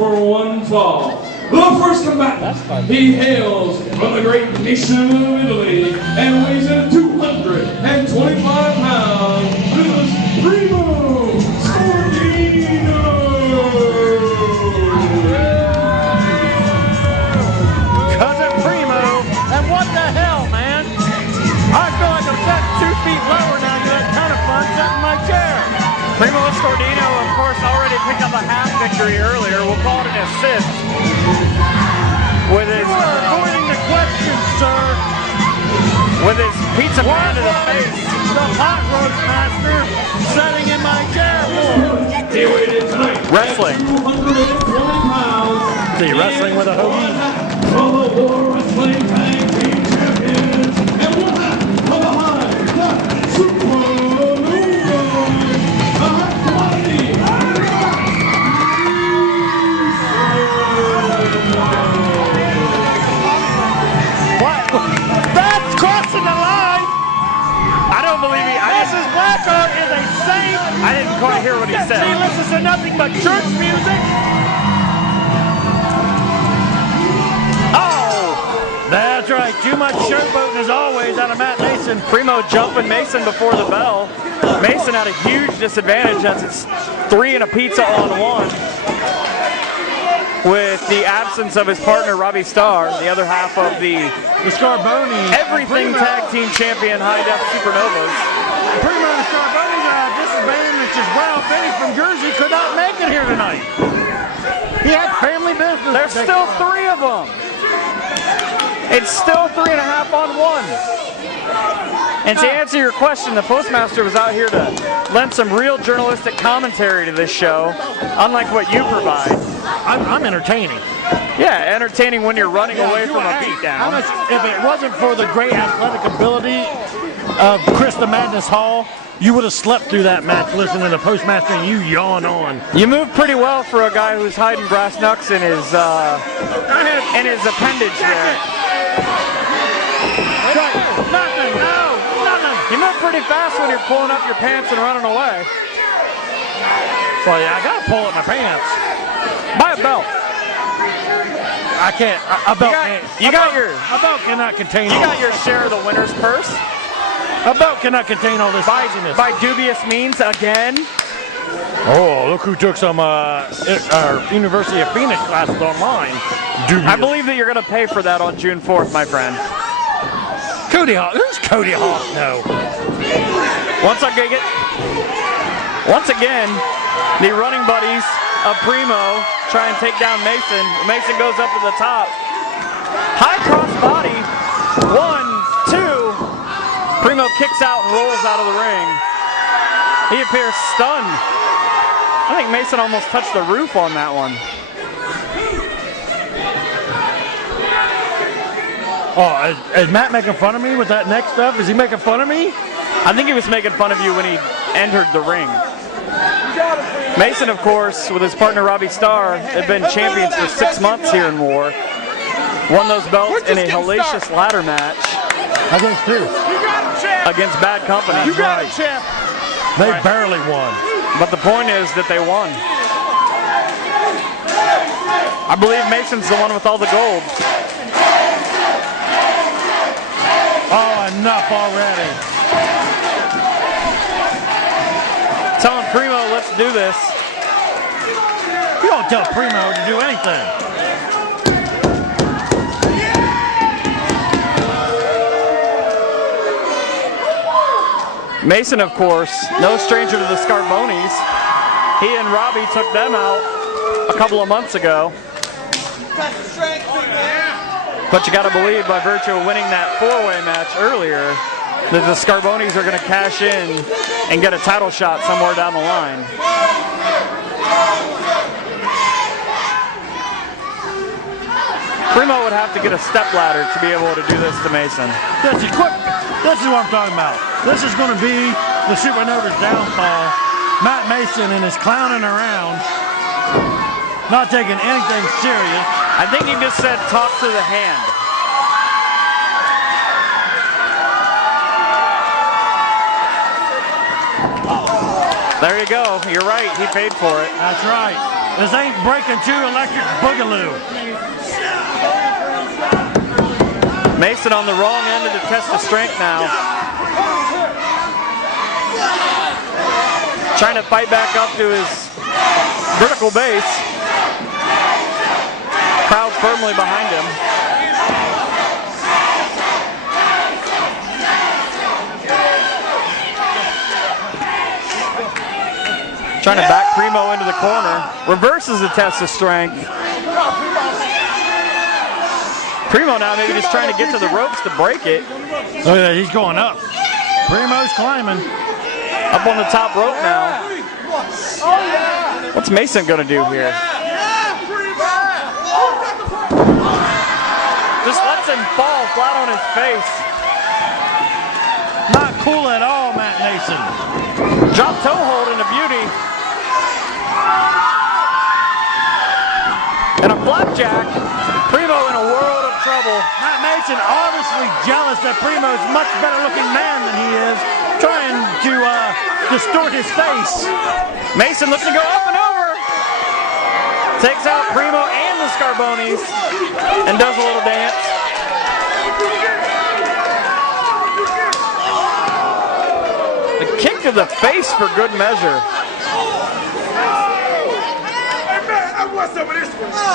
for one fall. The first combatant, he hails from the great nation of Italy and weighs in at 225 pounds. This is Primo Scordino. Cousin Primo, and what the hell, man? I feel like I'm sitting 2 feet lower now. You had kind of fun sitting in my chair. Primo Scordino, of course, already picked up a half victory earlier. We'll call it an assist. With his, You are avoiding the question, sir. With his pizza man to the face. The hot roast master sitting in my chair. He weighed in tonight Wrestling. at 220 pounds. See, wrestling with a hoagie. For the War Wrestling Tag Team Champions and one half of the high Super That's crossing the line. I don't believe he. Mrs. Blackheart is a saint. I didn't quite hear what he said. She listens to nothing but church music. Oh! That's right. Too much showboating as always out of Matt Mason. Primo jumping Mason before the bell. Mason had a huge disadvantage as it's 3 and a pizza on 1. With the absence of his partner Robbie Starr, the other half of the Scarponis. everything tag team champion High Def Supernovas. Primo and Scarponis are at a disadvantage as well. Benny from Jersey could not make it here tonight. He had family business. There's still 3 of them. It's still 3.5 on 1. And to answer your question, the Postmaster was out here to lend some real journalistic commentary to this show, unlike what you provide. I'm entertaining. Yeah, entertaining when you're running away from a How beatdown. much, if it wasn't for the great athletic ability of Chris the Madness Hall, you would have slept through that match listening to the Postmaster and you yawn on. You move pretty well for a guy who's hiding brass knucks in his appendage there. Nothing, no, nothing. You move pretty fast when you're pulling up your pants and running away. Well, yeah, I gotta pull up my pants. Buy a belt. I can't. A belt can't. A belt cannot contain. You all got your share of the winner's purse. A belt cannot contain all this spiciness. By dubious means again. Oh, look who took some our University of Phoenix classes online. Dubious. I believe that you're going to pay for that on June 4th, my friend. Cody Hawk. Who's Cody Hawk? No. Once again, the running buddies of Primo try and take down Mason. Mason goes up to the top. High cross body. 1, 2. Primo kicks out and rolls out of the ring. He appears stunned. I think Mason almost touched the roof on that one. Oh, is Matt making fun of me with that neck stuff? Is he making fun of me? I think he was making fun of you when he entered the ring. Mason, of course, with his partner Robbie Starr, had been champions for 6 months here in War. Won those belts in a hellacious ladder match. Against who? Against Bad Company. You got it, champ. They barely won. But the point is that they won. I believe Mason's the one with all the gold. Oh, enough already. Telling Primo, let's do this. You don't tell Primo to do anything. Mason, of course, no stranger to the Scarponis. He and Robbie took them out a couple of months ago. But you got to believe, by virtue of winning that 4-way match earlier, that the Scarponis are going to cash in and get a title shot somewhere down the line. Primo would have to get a stepladder to be able to do this to Mason. This is what I'm talking about. This is going to be the Supernova's downfall. Matt Mason and his clowning around, not taking anything serious. I think he just said, talk to the hand. There you go. You're right. He paid for it. That's right. This ain't breaking 2 electric boogaloo. Mason on the wrong end of the test of strength now. Trying to fight back up to his vertical base. Crowd firmly behind him. Trying to back Primo into the corner. Reverses the test of strength. Primo now maybe just trying to get to the ropes to break it. Look at that, he's going up. Primo's climbing. Up on the top rope now. What's Mason gonna do here? Just lets him fall flat on his face. Not cool at all, Matt Mason. Drop toe hold and a beauty. And a flapjack. Primo in a world of trouble. Matt Mason obviously jealous that Primo's a much better looking man than he is, trying to distort his face. Mason looking to go up and over. Takes out Primo and the Scarponis and does a little dance. The kick to the face for good measure.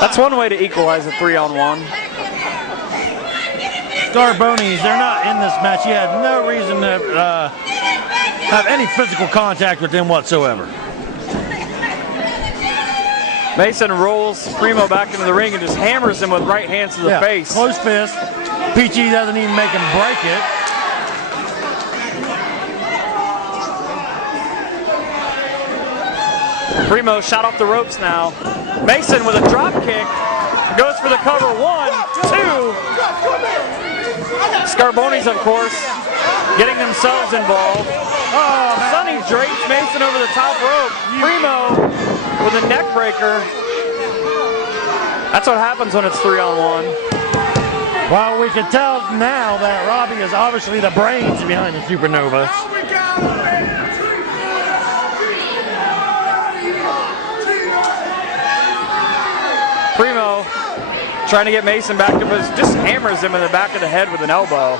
That's one way to equalize a 3-on-1. Scarponis, they're not in this match. He had no reason to have any physical contact with them whatsoever. Mason rolls Primo back into the ring and just hammers him with right hands to the face. Close fist. Peachy doesn't even make him break it. Primo shot off the ropes now. Mason with a drop kick. Goes for the cover. 1, 2. Scarponis, of course, getting themselves involved. Oh, Sonny drapes Mason over the top rope. Primo with a neck breaker. That's what happens when it's 3-on-1. Well, we can tell now that Robbie is obviously the brains behind the Supernova. Primo trying to get Mason back to his, just hammers him in the back of the head with an elbow.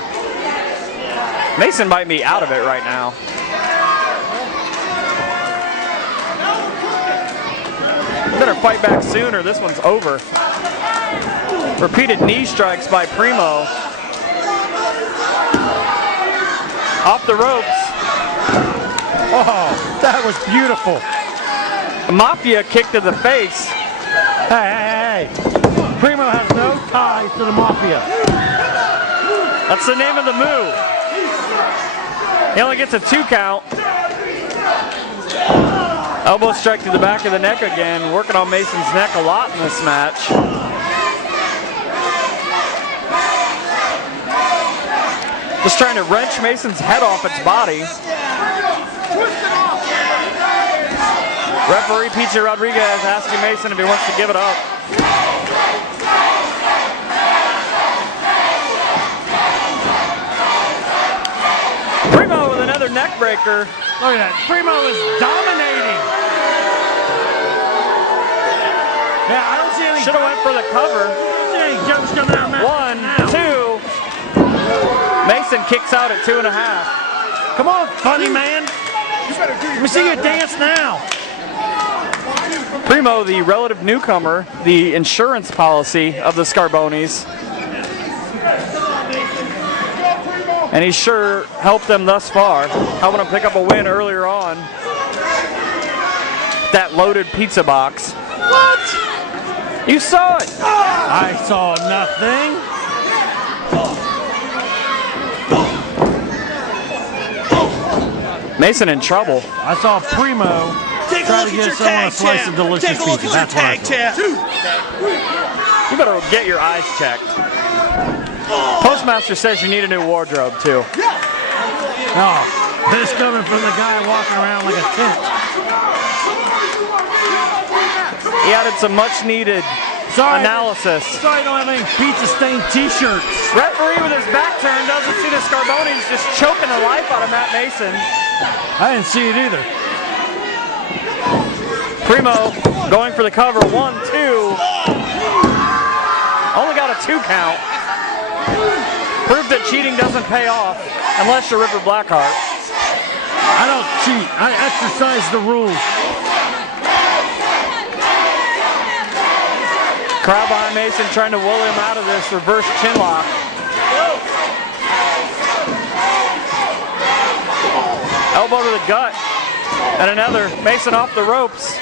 Mason might be out of it right now. Better fight back soon or this one's over. Repeated knee strikes by Primo. Off the ropes. Oh, that was beautiful. A Mafia kick to the face. Hey. Primo has no ties to the Mafia. That's the name of the move. He only gets a 2 count. Elbow strike to the back of the neck again. Working on Mason's neck a lot in this match. Just trying to wrench Mason's head off its body. Referee Peachy Rodriguez asking Mason if he wants to give it up. Primo with another neck breaker. Look at that. Primo is dominating. Yeah, I don't see any. Should have went for the cover. I don't see any jokes coming out. 1, 2. Mason kicks out at 2.5. Come on, funny man. Let me see you dance now. Primo, the relative newcomer, the insurance policy of the Scarponis. And he sure helped them thus far. Helping them pick up a win earlier on. That loaded pizza box. What? You saw it. I saw nothing. Mason in trouble. I saw Primo try to get someone a slice of delicious pizza. That's what I saw. You better get your eyes checked. Postmaster says you need a new wardrobe too. Oh, this coming from the guy walking around like a tent. He added some much needed analysis. Sorry I don't have any pizza stained t-shirts. Referee with his back turned doesn't see the Scarponis just choking the life out of Matt Mason. I didn't see it either. Primo going for the cover. 1, 2. Only got a 2 count. Proof that cheating doesn't pay off unless you're Ripper Blackheart. I don't cheat. I exercise the rules. Crowd behind Mason trying to will him out of this reverse chin lock. Elbow to the gut. And another. Mason off the ropes.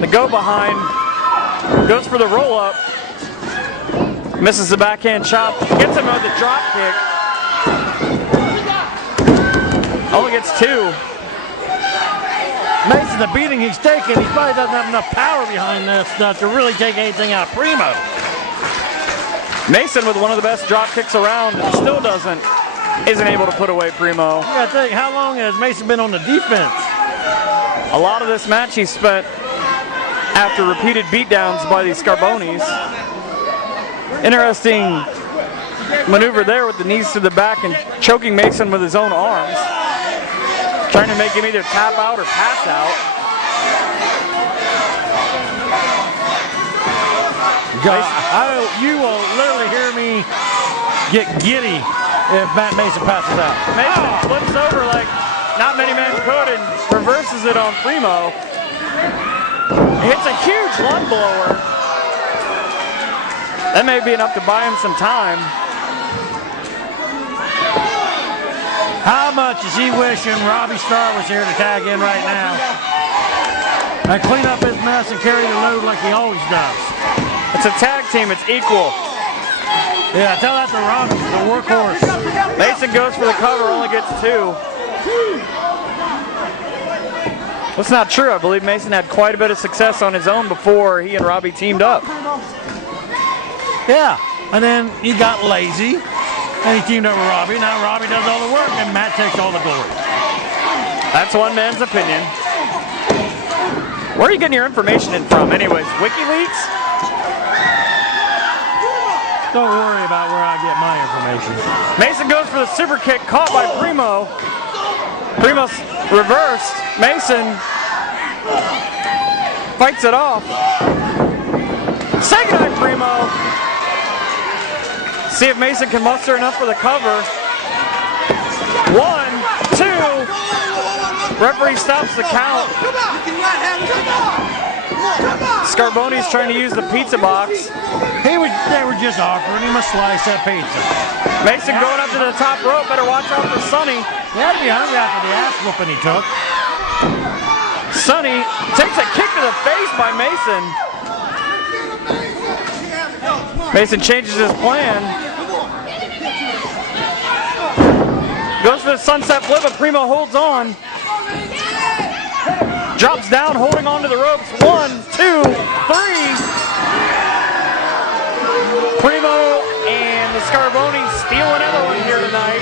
The go behind. Goes for the roll up. Misses the backhand chop. Gets him with the drop kick. Only gets 2. Mason, the beating he's taking, he probably doesn't have enough power behind this stuff to really take anything out of Primo. Mason with one of the best drop kicks around still isn't able to put away Primo. You gotta think, how long has Mason been on the defense? A lot of this match he spent after repeated beatdowns by these Scarponis. Interesting maneuver there with the knees to the back and choking Mason with his own arms. Trying to make him either tap out or pass out. You will literally hear me get giddy if Matt Mason passes out. Mason flips over like not many men could and reverses it on Primo. Hits a huge lung blower. That may be enough to buy him some time. How much is he wishing Robbie Starr was here to tag in right now and clean up his mess and carry the load like he always does? It's a tag team, it's equal. Yeah, tell that to Robbie, the workhorse. Mason goes for the cover, only gets 2. That's not true. I believe Mason had quite a bit of success on his own before he and Robbie teamed up. Yeah, and then he got lazy. And he teamed up with Robbie. Now Robbie does all the work and Matt takes all the glory. That's one man's opinion. Where are you getting your information in from anyways? WikiLeaks? Don't worry about where I get my information. Mason goes for the super kick, caught by Primo. Primo's reversed. Mason fights it off. Second eye Primo. See if Mason can muster enough for the cover. 1, 2. Referee stops the count. Scarponis trying to use the pizza box. They were just offering him a slice of pizza. Mason going up to the top rope. Better watch out for Sonny. He had to be hungry after the ass whooping he took. Sonny takes a kick to the face by Mason. Mason changes his plan. Goes for the sunset flip, but Primo holds on. Drops down, holding on to the ropes. 1, 2, 3. Primo and the Scarponis steal another one here tonight.